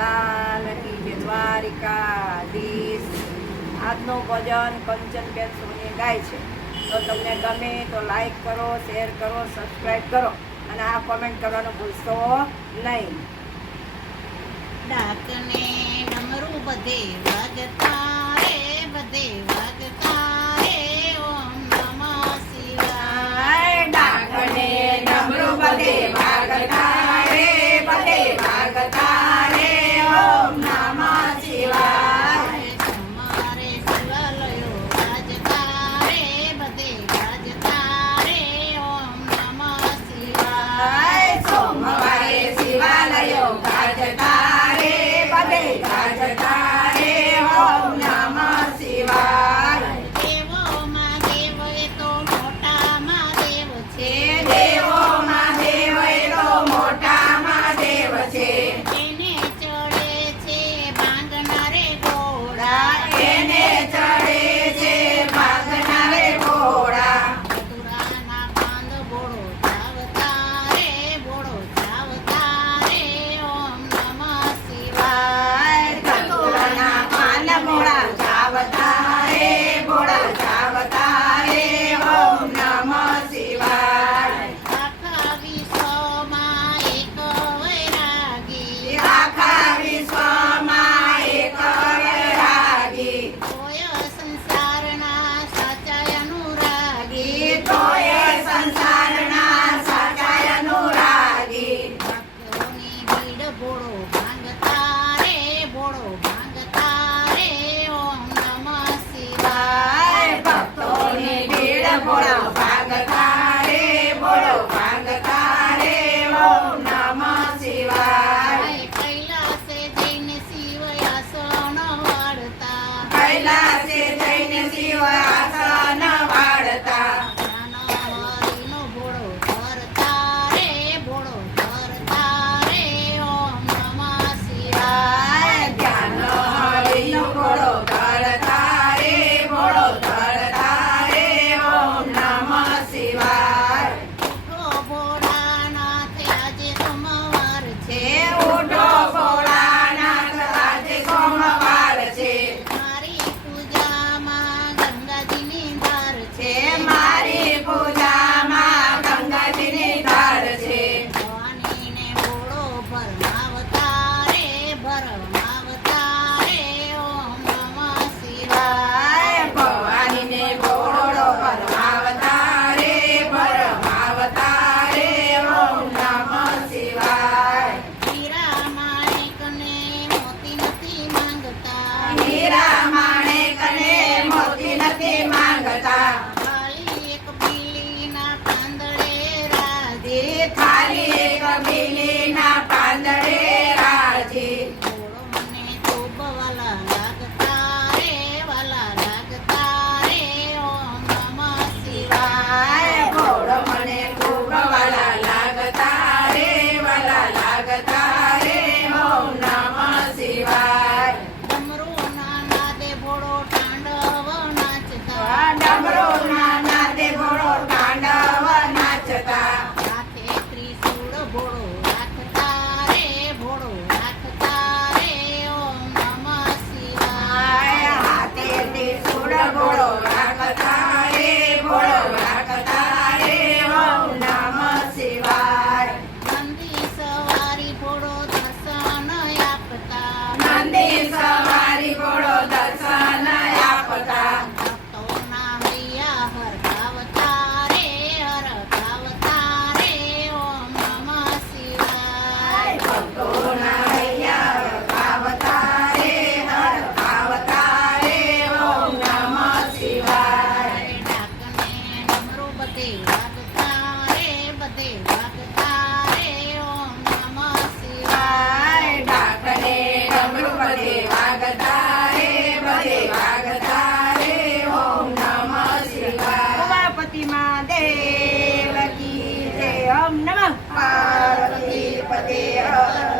લાલ કી જય દ્વારિકાધીશ. આજનું ભજન કંચનબેન સોની ગાય છે. તો તમને ગમે તો લાઈક કરો, શેર કરો, સબસ્ક્રાઈબ કરો અને આ કોમેન્ટ કરવાનું ભૂલશો નહીં. ડાકને ડમરું બધે વાગતા રે, બધે વાગતા રે, ઓમ નમઃ શિવાય. ડાકને ડમરું બધે વાગતા રે, બધે વાગતા રે, ઓમ નમઃ શિવાય. તમારે શિવાલયો વાજતા રે, બધે વાજતા રે, ઓમ નમઃ શિવાય. સોમવારે શિવાલયો ગાજતા રે, બધે ગાજતા રે, ઓમ નમઃ શિવાય. દેવોમાં દેવ એ તો મોટામાં દેવ છે, દેવોમાં દેવ એ તો મોટામાં દેવ છે. એને ચડે છે ભાંગના રે ઘોડા, એને ચડે છે ભાગના રે ઘોડા. મથુરાના પાંદ બોળો ચાવતા રે, બોળો ચાવતા રે, ઓમ નમઃ શિવાય. ધતુરાના પાન મોડા ચાવતા રે, મોડા ચાવતા રે, ઓમ નમઃ શિવાય. આખા વિશ્વમાં એક વૈરાગી, આખા વિશ્વમાં એક વૈરાગી. કોઈ સંસારના સાચા અનુરાગી, તોય સંસારના સાચા અનુરાગી. ભક્તોની ભીડ બોળો ભાંગતા રે, બોળો ભાંગતા રે, ઓમ નમઃ શિવાય. ભક્તોની ભીડ બોલો ભાગતા રે, બોલો ભાગતા રે, ઓમ નમઃ શિવાય. કૈલાસે જઈને શિવ આસન વાળતા, કૈલાસે જઈને શિવ આસન વાળતા. હરિનો બોળો ધરતા રે, બોળો ધરતા રે, ઓમ નમઃ શિવાય. ધ્યાન હરિનો બોલો ધરતા રે, બોલો ધરતા રે, ઓમ નમઃ શિવાય. ઉઠો ભોળાનાથ આજે સોમવાર છે, ઉઠો ભોળાનાથ આજે સોમવાર છે. મારી પૂજામાં ગંગાજીની ધાર છે, મારી પૂજામાં ગંગાજીની ધાર છે. ભવાનીને બોળો ભરમાવતા રે, ભરમાવતા રે, ઓમ નમઃ શિવાય. ભવાનીને બોળો ભરમાવતા રે, ભરમાવતા રે, ઓમ નમઃ શિવાય. હીરા માણેકને મોતી નથી માંગતા, હીરા માણેકને મોતી નથી માંગતા. ખાલી એક બીલીના પાંદડે રાજી, ખાલી એક બીલીના પાંદડે રાજી. બોળો મને ખૂબ વાલા લાગતા રે, વાલા લાગતા રે, ઓમ નમઃ શિવાય. બોળો મને ખૂબ વાલા લાગતા રે, વાલા લાગતા રે, ઓમ નમઃ શિવાય. ડમરુના નાદે બોળો તાંડવ નાચતા, ડમરુના નાદે બોળો તાંડવ નાચતા. હાથે ત્રિશૂળ બોળો રાખતા રે, બોળો રાખતા રે, ઓમ નમઃ શિવાય. હાથે ત્રિશૂળ બોળો રાખતા રે, બોળો રાખતા રે, ઓમ નમઃ શિવાય. નંદી સવારી બોળો દર્શન આપતા, નંદી સવારી બોળો દર્શન આપતા. ભક્તોના હૈયા હરખાવતા રે, હરખાવતા રે, ઓમ નમઃ શિવાય. ભક્તોના હૈયા હરખાવતા રે, હરખાવતા રે, ઓમ નમઃ શિવાય. ડાકને ડમરું બધે વાગતા રે, બધે વાગતા રે, ઓમ નમઃ શિવાય. ડાકને ડમરું બધે વાગતા રે, બધે વાગતા રે, ઓમ નમઃ શિવાય. ઉમાપતિ મહાદેવ કી જય. ઓમ નમઃ પાર્વતી પતે હર